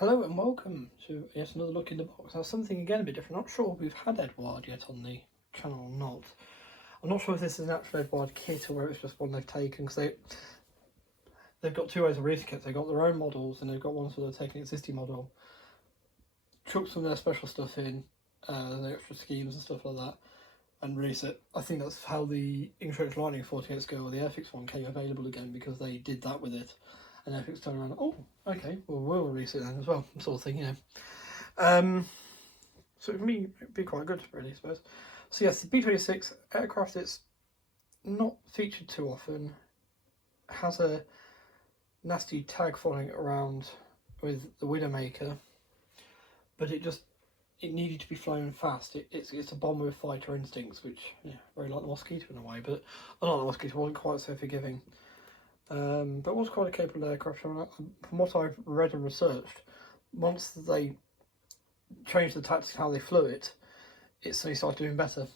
Hello and welcome to yet another look in the box. Now something again a bit different. Not sure if we've had Eduard yet on the channel or not. I'm not sure if this is an actual Eduard kit or whether it's just one they've taken, because they've got two ways of releasing kits. They've got their own models and they've got ones where they're taking an existing model, chuck some of their special stuff in, the extra schemes and stuff like that, and release it. I think that's how the English Lightning 48 scale or the Airfix one came available again, because they did that with it. And Airfix turned around, oh, okay, well, we'll release it then as well, sort of thing, you know. So for me, it'd be quite good, really, I suppose. So yes, the B-26 aircraft, it's not featured too often, has a nasty tag following it around with the Widowmaker, but it needed to be flown fast. It's a bomber with fighter instincts, which, yeah, very like the Mosquito in a way, but I like the Mosquito, wasn't quite so forgiving. But it was quite a capable aircraft. From what I've read and researched, once they changed the tactics how they flew it, it suddenly started doing better.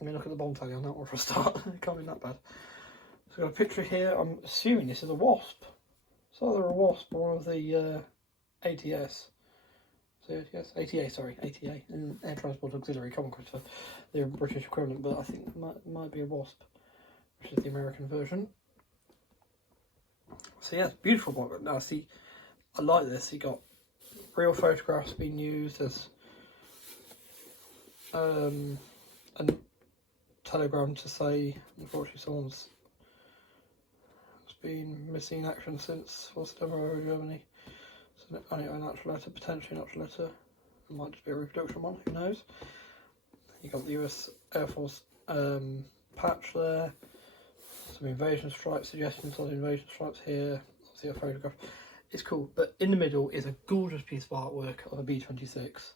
I mean, look at the bomb tally on that one for a start. It can't be that bad. So I've got a picture here. I'm assuming this is a Wasp. It's either a Wasp or one of the ATS. So yes, ATA, sorry, ATA, and Air Transport Auxiliary. Come on, Christopher. They're a British equivalent, but I think it might be a Wasp, which is the American version. So yeah, it's beautiful one. Now see, I like this. You got real photographs being used. There's a telegram to say, unfortunately, someone's been missing in action since Marauder, Germany. So anyway, an actual letter, potentially an actual letter. It might just be a reproduction one. Who knows? You got the US Air Force patch there. Some invasion stripes, suggestions on invasion stripes here. Obviously a photograph. It's cool, but in the middle is a gorgeous piece of artwork of a B-26,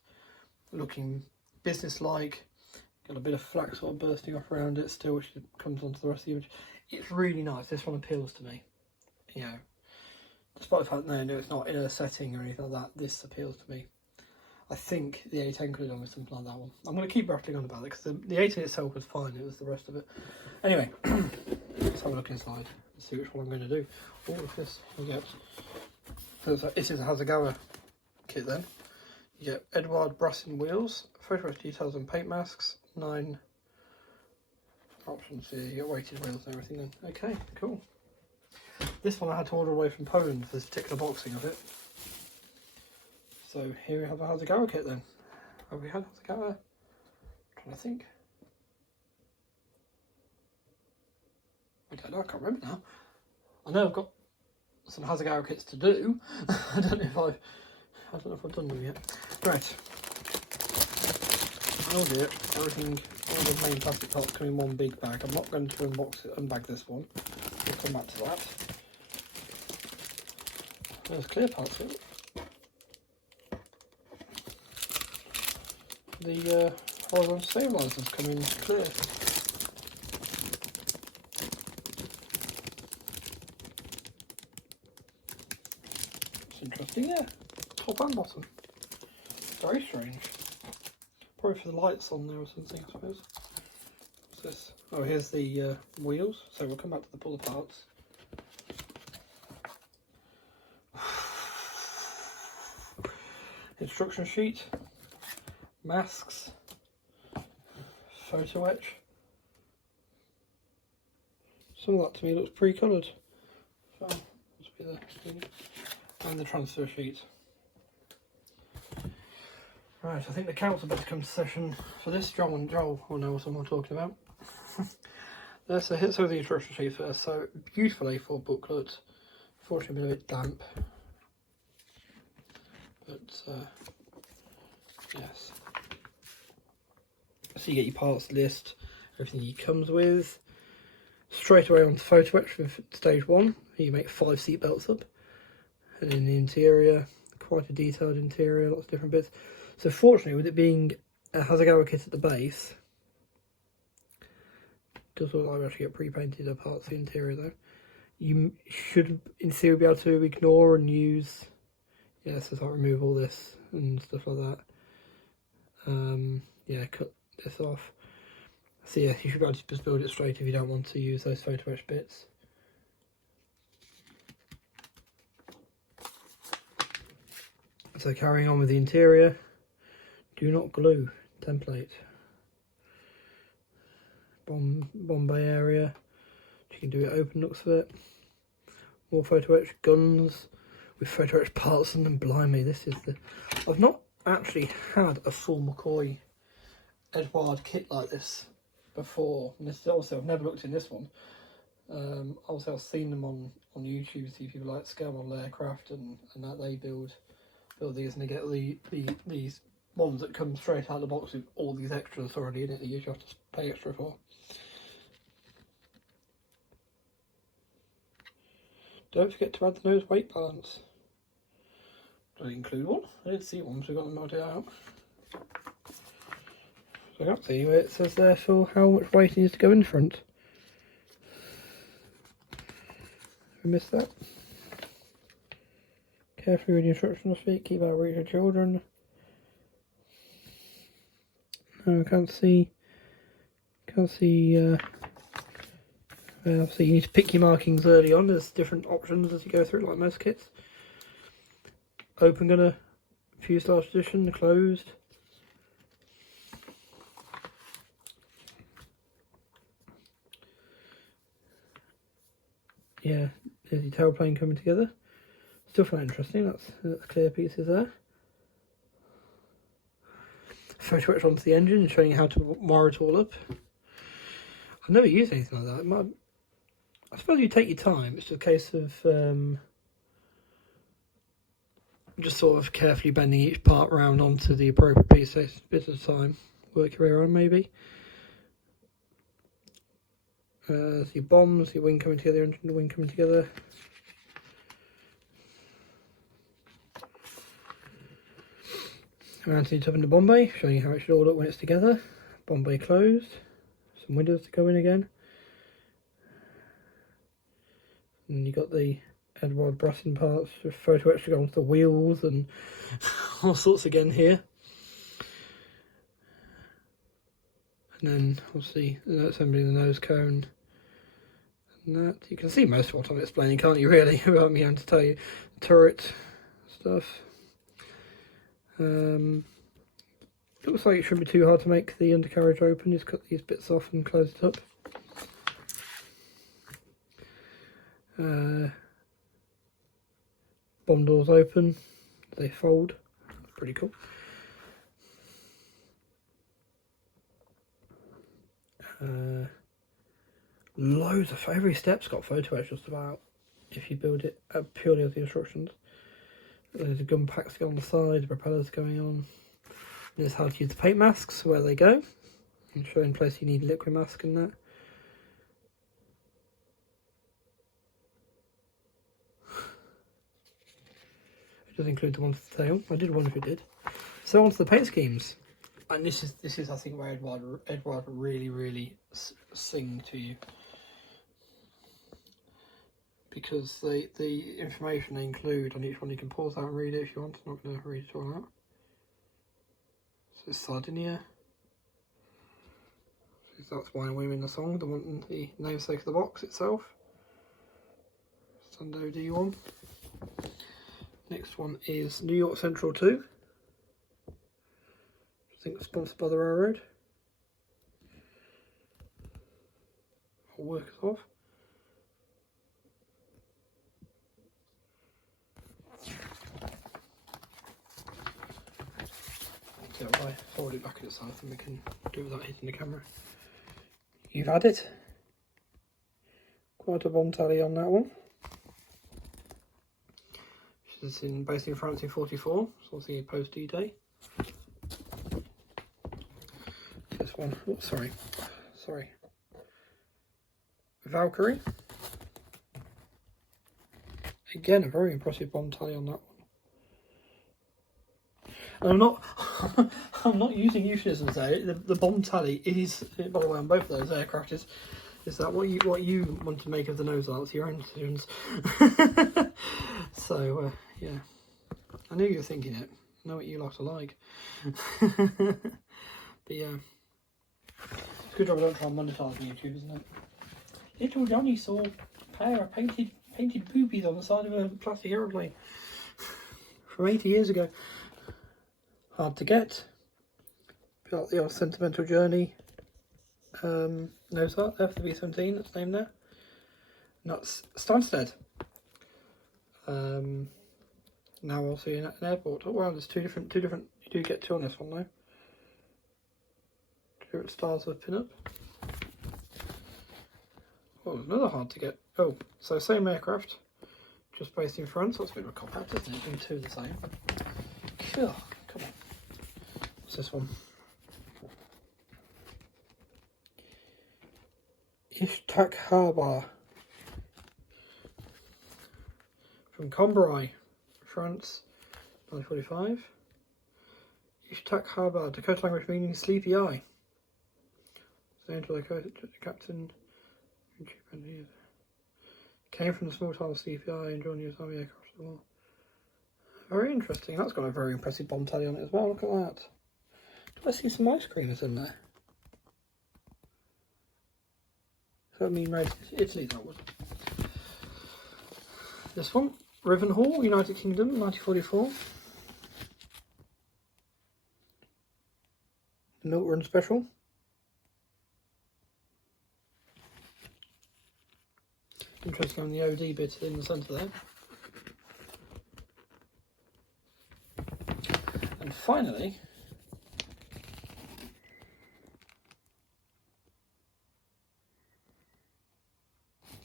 looking business-like. Got a bit of flak sort of bursting off around it still, which comes onto the rest of the image. It's really nice. This one appeals to me. You know, despite the fact no, it's not in a setting or anything like that. This appeals to me. I think the A10 could have done with something like that one. I'm going to keep rattling on about it because the A10 itself was fine. It was the rest of it. Anyway, let's have a look inside and see which one I'm going to do. Oh, look at this. You get, so this is a Hasegawa kit then. You get Eduard Brassin wheels, photograph details and paint masks, 9 options here. You get weighted wheels and everything then. Okay, cool. This one I had to order away from Poland for this particular boxing of it. So here we have a Hasegawa kit then. Have we had Hasegawa? I'm trying to think. I don't know, I can't remember now. I know I've got some Hasegawa kits to do. I don't know if I've done them yet. Right. Oh dear, everything, all the main plastic parts come in one big bag. I'm not going to unbag this one. We'll come back to that. There's clear parts of it. The horizontal stabilisers come in clear. It's interesting, yeah. Top and bottom. Very strange. Probably for the lights on there or something, I suppose. What's this? Oh, here's the wheels. So we'll come back to the pull parts. Instruction sheet. Masks, photo etch. Some of that to me looks pre-coloured. So must be and the transfer sheet. Right, I think the council better come to session for this. Joel will know what I'm talking about. Let's hit some of the instruction sheet first. So beautiful A4 booklet. Fortunately, a bit damp, but yes. So you get your parts list, everything he comes with. Straight away onto photo etch for stage 1. You make 5 seat belts up. And in the interior, quite a detailed interior, lots of different bits. So fortunately, with it being a Hasegawa kit at the base, it does look like we actually get pre-painted parts of the interior though. You should, in theory, be able to ignore and use, yeah, so like remove all this and stuff like that. Yeah, cut this off. So yeah, you should be able to just build it straight if you don't want to use those photo etch bits. So carrying on with the interior, do not glue template. Bombay area, you can do it open, looks of it. More photo etch guns with photo etch parts in them. Blimey, this is the... I've not actually had a full McCoy Eduard kit like this before. And this is also, I've never looked in this one. Obviously I've seen them on YouTube, see people like scale model aircraft and that they build these, and they get these ones that come straight out of the box with all these extras already in it that you usually have to pay extra for. Don't forget to add the nose weight balance. Does it include one? I didn't see one, so we've got them out out. So I can't see where it says there for how much weight needs to go in front. We missed that. Carefully read the instructions, feet, keep out of reach of children. No, I can't see. Obviously you need to pick your markings early on. There's different options as you go through, like most kits. Open gunner, fuselage position, closed. Yeah, there's your tailplane coming together. Still find it interesting. That's clear pieces there. Photo etch onto the engine, showing you how to wire it all up. I've never used anything like that. I suppose you take your time. It's just a case of just sort of carefully bending each part round onto the appropriate piece. So it's a bit of time. Work your way around maybe. So your bombs, your wing coming together, engine and wing coming together. Mounting it up into Bombay, showing you how it should all look when it's together. Bombay closed. Some windows to go in again. And you got the Eduard brassing parts with photo etch to go onto the wheels and all sorts again here. And then obviously assembling the nose cone. And that you can see most of what I'm explaining, can't you? Really, without me having to tell you. Turret stuff. Looks like it shouldn't be too hard to make the undercarriage open. Just cut these bits off and close it up. Bomb doors open, they fold. Pretty cool. Loads of every step's got photo etch just about. If you build it purely as the instructions. There's a gun packs on the side, the propellers going on. There's how to use the paint masks, where they go. And show in place you need liquid mask and that. It does include the one for the tail. I did wonder if it did. So on to the paint schemes. And this is I think where Eduard really sing to you. Because the information they include on each one, you can pause out and read it if you want. I'm not going to read it all out. So it's Sardinia. That's why we're in the song, the namesake of the box itself. Sundo D1. Next one is New York Central 2. I think it's sponsored by the railroad. I'll work us off. So if I fold it back at itself, and we can do it without hitting the camera. You've had it. Quite a bomb tally on that one. This is based in France in 44, so obviously post D-Day. This one, oh, sorry. Valkyrie. Again, a very impressive bomb tally on that one. And I'm not using euphemisms there. The bomb tally is, by the way, on both of those aircraft is that what you want to make of the nose arts, your own decisions. So yeah, I knew you were thinking it. I know what you like to like. But yeah, it's a good job I don't try and monetize on YouTube, isn't it? Little Johnny saw a pair of painted boobies on the side of a plastic aeroplane. from 80 years ago. Hard to get. Got the old Sentimental Journey nose art there for the B-17 that's named there. And that's Stansted. Now we'll see an airport. Oh wow, there's two different, you do get two on this one though. Two different styles of pin-up. Oh, another hard to get. Oh, so same aircraft, just based in France. That's a bit of a cop-out, isn't it? Being two of the same. Sure, come on. What's this one? Ishtak Harbour. From Combray, France, 1945. Ishtak Harbour, Dakota language meaning sleepy eye. Named for the captain. Came from the small town of sleepy eye and joined the US Army aircraft as well. Very interesting. That's got a very impressive bomb tally on it as well. Look at that. Do I see some ice creamers in there? Does that mean race Italy? That would. This one. Rivenhall, United Kingdom, 1944. Milk Run Special. Interesting on the OD bit in the centre there. And finally,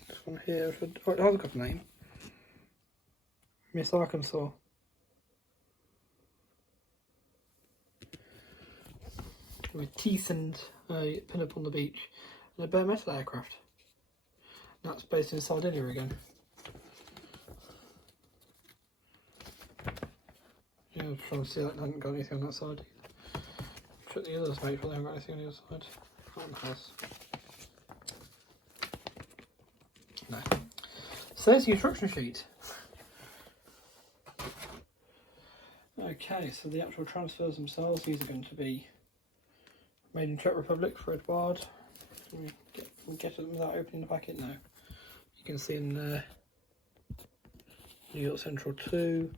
this one here, it has got a name. Miss Arkansas. With teeth and a pin-up on the beach and a bare metal aircraft. That's based in Sardinia again. Yeah, I was trying to see that I hadn't got anything on that side. Check the others, make sure they haven't got anything on the other side. That one has. No. So there's the instruction sheet. Okay, so the actual transfers themselves, these are going to be made in Czech Republic for Eduard. Can we get them without opening the packet? No. You can see in there, New York Central 2,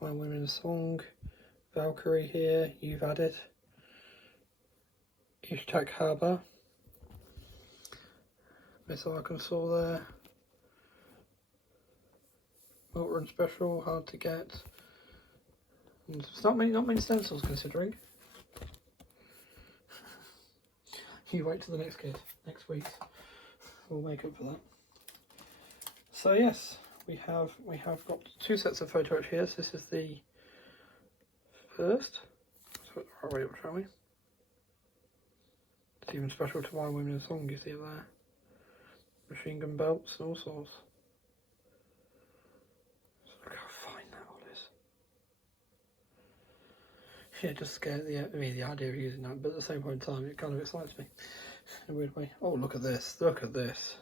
My Women's Song, Valkyrie here, You've Had It, Ishtak Harbour, Miss Arkansas there, Milk Run Special, Hard to Get. And it's not many stencils considering. You wait till the next kid, next week. We'll make up for that. So yes, we have got two sets of photo etch here. So this is the first. Let's put the right way up, shall we? It's even special to My Women's Song, you see it there. Machine gun belts and all sorts. So look how fine that all is. Yeah, just scared the idea of using that, but at the same point in time, it kind of excites me in a weird way. Oh, look at this! Look at this!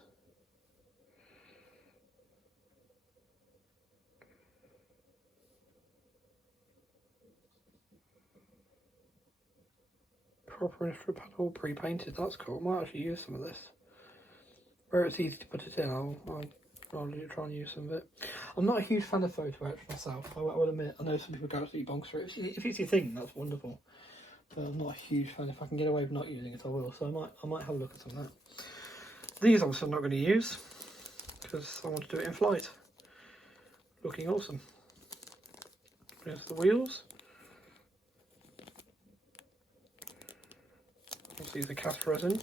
Proper instrument panel, pre-painted. That's cool. I might actually use some of this. Where it's easy to put it in, I'll try and use some of it. I'm not a huge fan of photo etch myself, I will admit. I know some people go absolutely bonkers for it. If it's your thing, that's wonderful. But I'm not a huge fan. If I can get away with not using it, I will. So I might have a look at some of that. These obviously I'm not going to use because I want to do it in flight. Looking awesome. There's the wheels. Obviously the cast resin.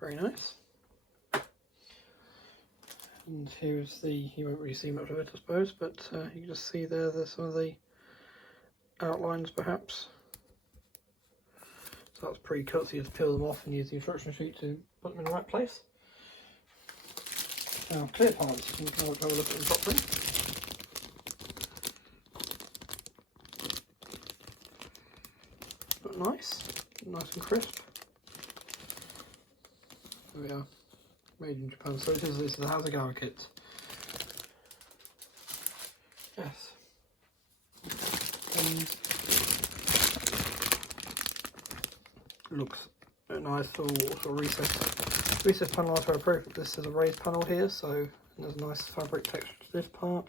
Very nice. And here's you won't really see much of it I suppose, but you can just see there's some of the outlines perhaps. So that's pre-cut, so you have to peel them off and use the instruction sheet to put them in the right place. Now clear parts, you can have a look at them properly. But nice and crisp. There we are, made in Japan. So this is the Hasegawa kit. Yes. Looks a nice little sort of recessed Recess panel after approved. This is a raised panel here, so there's a nice fabric texture to this part.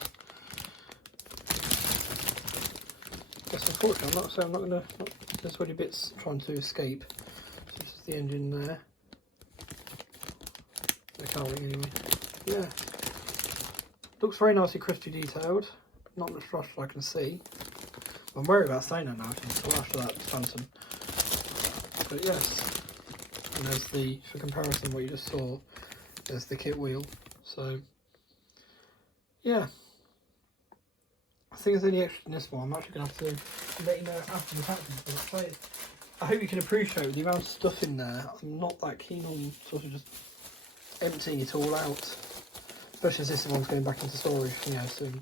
Yes, unfortunately, I'm not going to. There's already bits trying to escape. So this is the engine there. The cowling anyway. Yeah. Looks very nicely crispy detailed. Not much rust I can see. I'm worried about saying that now until after that Phantom. But yes. And there's the, for comparison, what you just saw, there's the kit wheel. So, yeah. I think there's any extra in this one. I'm actually going to have to let you know after the packaging. I hope you can appreciate the amount of stuff in there. I'm not that keen on sort of just emptying it all out. Especially as this one's going back into storage, you know, soon.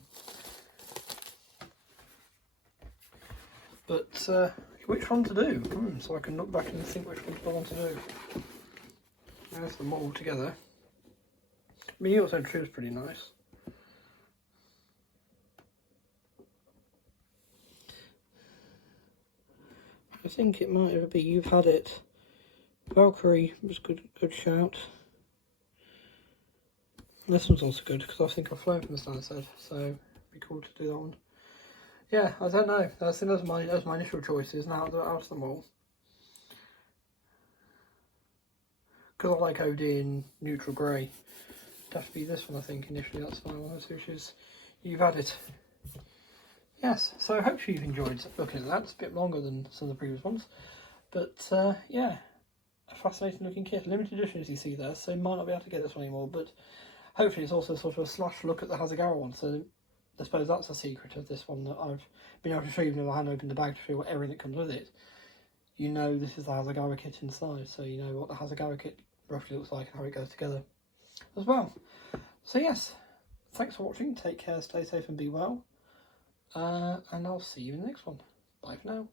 But, which one to do? So I can look back and think which one I want to do. There's them all together. I mean, you also choose pretty nice. I think it might be You've Had It. Valkyrie was good shout. And this one's also good because I think I've flown from the standard set, so it'd be cool to do that one. Yeah, I don't know. I think those are my initial choices. Now out of them all, because I like OD in neutral grey, it'd have to be this one. I think initially that's my one, which is You've Had It. Yes, so hopefully you've enjoyed looking at that. It's a bit longer than some of the previous ones, but yeah, a fascinating looking kit. Limited edition as you see there, so you might not be able to get this one anymore, but hopefully it's also sort of a slash look at the Hasegawa one, so I suppose that's the secret of this one, that I've been able to show you, even if I hadn't opened the bag, to show everything that comes with it. You know this is the Hasegawa kit inside, so you know what the Hasegawa kit roughly looks like and how it goes together as well. So yes, thanks for watching, take care, stay safe and be well, and I'll see you in the next one. Bye for now.